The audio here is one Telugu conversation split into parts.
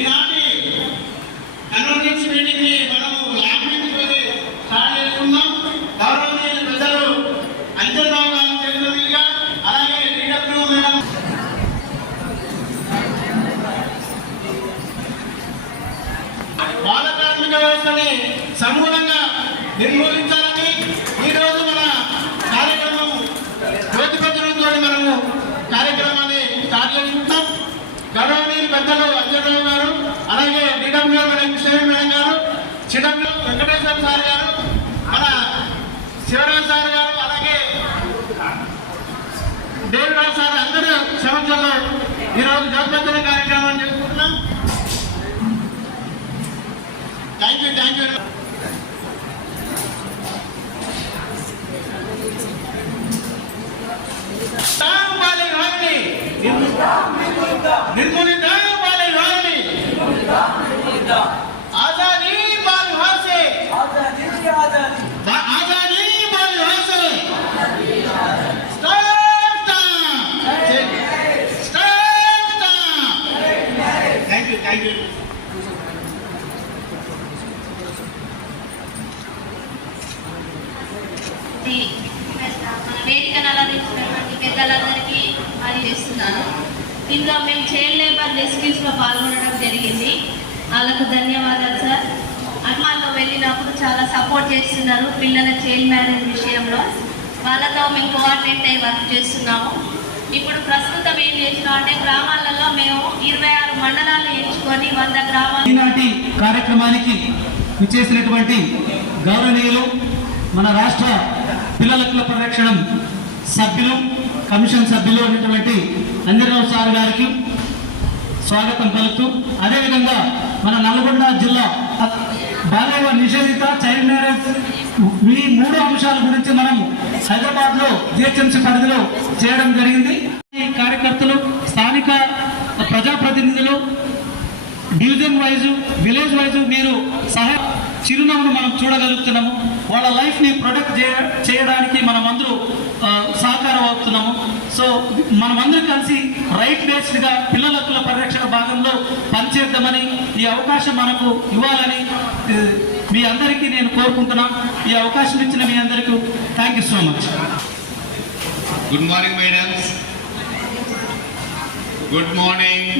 ఈనాటి కన్వెన్స్ మీటింగ్ ని మనము ల్యాబ్ నుంచి స్టార్ట్ చేసుకున్నాం. గౌరవనీయులు పెద్దలు అంజనరావు గారు చేతులుగా, అలాగే డిడబ్ల్యూ మేడం బాల కార్మిక వ్యవస్థని సమూలంగా నిర్మూలించాలని ఈరోజు మన కార్యక్రమం జ్యోతిపత్రంతో మనము కార్యక్రమాన్ని స్టార్ట్ చేసుకుంటాం. గౌరవనీయులు పెద్దలు అంజనరావు గారు, అలాగే డిడబ్ల్యూ మేడం కృష్ణ మేడం గారు, చిడబ్ల్యూ వెంకటేశ్వర సార్ గారు, మన శివరాజ్ సార్ గారు, అలాగే దేవరావు సార్ అందరూ సమక్షంలో ఈరోజు జ్యోతిపత్ర కార్యక్రమాన్ని చేసుకుంటున్నాం. Thank you. निर्मूलित आजादी बाल विवाह से, आजादी बाल विवाह से थैंक यू. మన వేదికను అలంకరించినటువంటి పెద్దలందరికీ అది చేస్తున్నాను. ఇందులో మేము చైల్డ్ లేబర్ రెస్క్యూస్లో పాల్గొనడం జరిగింది. వాళ్ళకు ధన్యవాదాలు సార్. అమ్మాలో వెళ్ళినప్పుడు చాలా సపోర్ట్ చేస్తున్నారు పిల్లల చైల్డ్ మ్యారేజ్ విషయంలో. వాళ్ళతో మేము కోఆర్డినేట్ అయ్యి వర్క్ చేస్తున్నాము. ఇప్పుడు ప్రస్తుతం ఏం చేసినాం అంటే గ్రామాలలో మేము 26 మండలాలు ఎంచుకొని 100 గ్రామాలు. ఈనాటి కార్యక్రమానికి విచ్చేసినటువంటి గౌరవనీయులు మన రాష్ట్ర పిల్లల హక్కుల పరిరక్షణ సభ్యులు, కమిషన్ సభ్యులు అయినటువంటి అంజనరావు సార్ గారికి స్వాగతం పలుకుతూ, అదేవిధంగా మన నల్గొండ జిల్లా బాల్య నిషేధిత చైల్డ్ మ్యారేజ్ ఈ 3 అంశాల గురించి మనం హైదరాబాద్లో జిహెచ్ఎంసీ పరిధిలో చేయడం జరిగింది. ఈ కార్యకర్తలు, స్థానిక ప్రజాప్రతినిధులు, డివిజన్ వైజు, విలేజ్ వైజు మీరు సహాయ చిరునవ్వును మనం చూడగలుగుతున్నాము. వాళ్ళ లైఫ్ని ప్రొటెక్ట్ చేయడానికి మనమందరూ సహకారం అవుతున్నాము. సో మనమందరూ కలిసి రైట్ బేస్డ్గా పిల్లల హక్కుల పరిరక్షణ భాగంలో పనిచేద్దామని, ఈ అవకాశం మనకు ఇవ్వాలని మీ అందరికీ నేను కోరుకుంటున్నాం. ఈ అవకాశం ఇచ్చిన మీ అందరికీ thank you so much. Good morning madams. Good morning.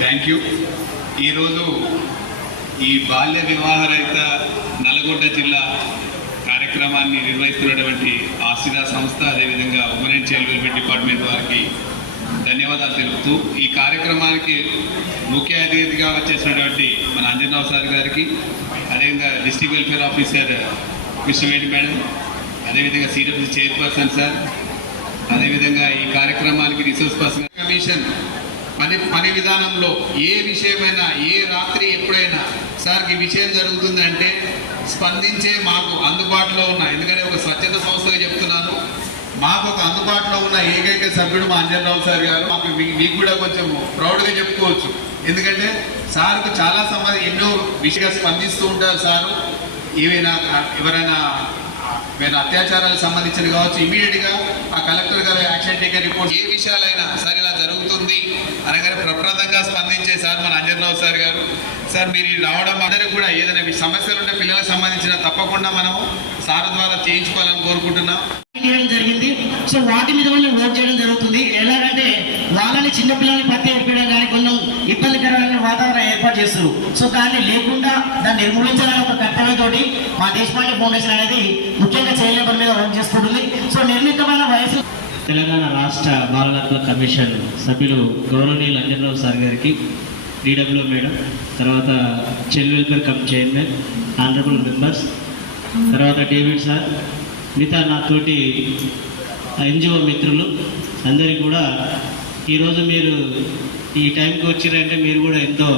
Thank you. ఈరోజు ఈ బాల్య వివాహ రహిత నల్గొండ జిల్లా కార్యక్రమాన్ని నిర్వహిస్తున్నటువంటి ఆసిరా సంస్థ, అదేవిధంగా women and child welfare department వారికి ధన్యవాదాలు తెలుపుతూ, ఈ కార్యక్రమానికి ముఖ్య అతిథిగా వచ్చేసినటువంటి మన అంజనరావు సార్ గారికి, అదేవిధంగా district welfare officer Krishnaveni madam, అదేవిధంగా సిడబ్ల్యూసీ చైర్పర్సన్ సార్, అదేవిధంగా ఈ కార్యక్రమానికి రిసోర్స్ పర్సన్ కమిషన్ పని విధానంలో ఏ విషయమైనా, ఏ రాత్రి ఎప్పుడైనా సార్ ఈ విషయం జరుగుతుందంటే స్పందించే మాకు అందుబాటులో ఉన్న, ఎందుకంటే ఒక స్వచ్ఛత సంస్థగా చెప్తున్నాను, మాకు ఒక అందుబాటులో ఉన్న ఏకైక సభ్యుడు మా అంజనరావు సార్ గారు. మాకు మీకు కూడా కొంచెం ప్రౌడ్గా చెప్పుకోవచ్చు. ఎందుకంటే సార్కు చాలా ఎన్నో విషయాలు స్పందిస్తూ ఉంటారు సారు. ఎవరైనా అత్యాచారాలకు సంబంధించిన కావచ్చు, ఇమీడియట్గా ఆ కలెక్టర్ గారు యాక్షన్ టేకర్ రిపోర్ట్, ఏ విషయాలైనా సార్ ఇలా జరుగుతుంది అనగానే ప్రప్రదంగా స్పందించే సార్ మన అంజనరావు సార్ గారు. సార్ మీరు రావడం అందరికి కూడా ఏదైనా సమస్యలు ఉంటే పిల్లలకు సంబంధించిన తప్పకుండా మనము సార్ ద్వారా చేయించుకోవాలని కోరుకుంటున్నాం. జరిగింది. సో వాటి మీద వాళ్ళు వర్క్ చేయడం జరుగుతుంది. ఎలాగంటే వాళ్ళని చిన్నపిల్లల్ని పత్తి ఏర్పడడం కానీ కొంచెం ఇబ్బందికరమైన వాతావరణం ఏర్పాటు చేస్తారు. సో దాన్ని లేకుండా దాన్ని నిర్మూలించాలని ఒక కర్తవ్యంతోటి మా దేశపాండే ఫౌండేషన్ అనేది ముఖ్యంగా చైల్డ్ లేబర్ మీద వర్క్ చేసుకుంటుంది. సో నిర్ణీతమైన వయసు తెలంగాణ రాష్ట్ర బాలల హక్కుల కమిషన్ సభ్యులు గౌరవనీయులు అంజనరావు సార్ గారికి, డిడబ్ల్యూ మేడం, తర్వాత child welfare come chairman, honourable members, తర్వాత డేవిడ్ సార్, మిగతా నాతోటి ఎన్జిఓ మిత్రులు అందరికీ కూడా, ఈరోజు మీరు ఈ టైంకి వచ్చిరంటే మీరు కూడా ఎంతో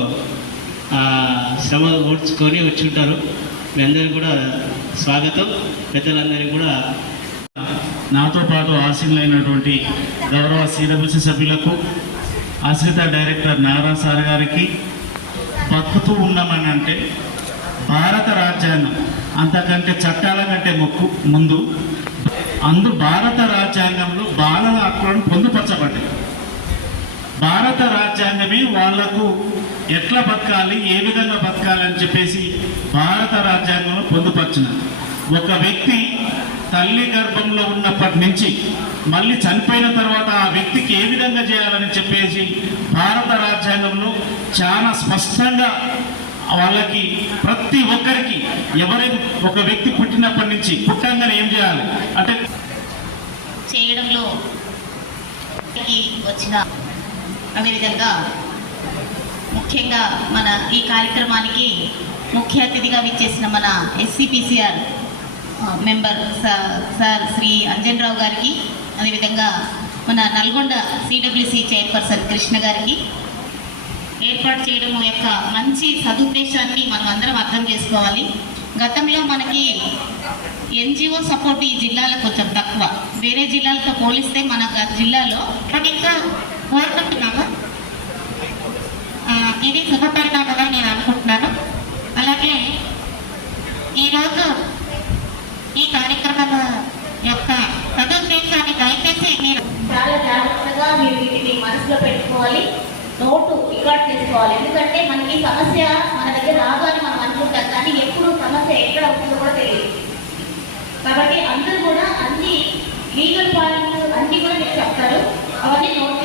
శ్రమ ఓడ్చుకొని వచ్చి ఉంటారు. మీ అందరికీ కూడా స్వాగతం. పెద్దలందరికీ కూడా నాతో పాటు ఆశీనులైనటువంటి గౌరవ సిడబ్ల్యూసీ సభ్యులకు, ఆశ్రిత డైరెక్టర్ నారా సార్ గారికి, బతుకుతూ ఉన్నామని అంటే భారత రాజ్యాంగం అంతకంటే చట్టాల కంటే ముందు భారత రాజ్యాంగంలో బాలల హక్కులను పొందుపరచబడ్డాయి. భారత రాజ్యాంగం రాజ్యాంగమే వాళ్లకు ఎట్లా బతకాలి, ఏ విధంగా బతకాలి అని చెప్పేసి భారత రాజ్యాంగంలో పొందుపరిచినారు. ఒక వ్యక్తి తల్లి గర్భంలో ఉన్నప్పటి నుంచి మళ్ళీ చనిపోయిన తర్వాత ఆ వ్యక్తికి ఏ విధంగా చేయాలని చెప్పేసి భారత రాజ్యాంగంలో చాలా స్పష్టంగా వాళ్ళకి ప్రతి ఒక్కరికి ఒక వ్యక్తి పుట్టినప్పటి నుంచి పుట్టంగానే ఏం చేయాలి అంటే చేయడంలో వచ్చిన అదేవిధంగా ముఖ్యంగా మన ఈ కార్యక్రమానికి ముఖ్య అతిథిగా విచ్చేసిన మన SCPCR member sir Shri Anjan Rao గారికి, అదేవిధంగా మన నల్గొండ సిడబ్ల్యూసి చైర్పర్సన్ కృష్ణ గారికి ఏర్పాటు చేయడం యొక్క మంచి సదుద్దేశాన్ని మనం అందరం అర్థం చేసుకోవాలి. గతంలో మనకి ఎన్జిఓ సపోర్ట్ ఈ జిల్లాలో కొంచెం తక్కువ, వేరే జిల్లాలతో పోలిస్తే మన జిల్లాలో ఇంకా కోరుకుంటున్నాము. ఇది శుభపరిణామంగా నేను అనుకుంటున్నాను. అలాగే ఈరోజు ఈ కార్యక్రమం యొక్క సదుద్దేశాన్ని దయచేసి మీరు చాలా జాగ్రత్తగా మీరు వీటిని మనసులో పెట్టుకోవాలి, నోటు రికార్డ్ చేసుకోవాలి. ఎందుకంటే మనకి సమస్య మన దగ్గర రాదు అని మనం అనుకుంటాం, కానీ ఎప్పుడు సమస్య ఎక్కడ అవుతుందో కూడా తెలియదు. కాబట్టి అందరూ కూడా అన్ని లీగల్ పాయింట్స్ అన్ని కూడా మీకు చెప్తారు, అవన్నీ నోట్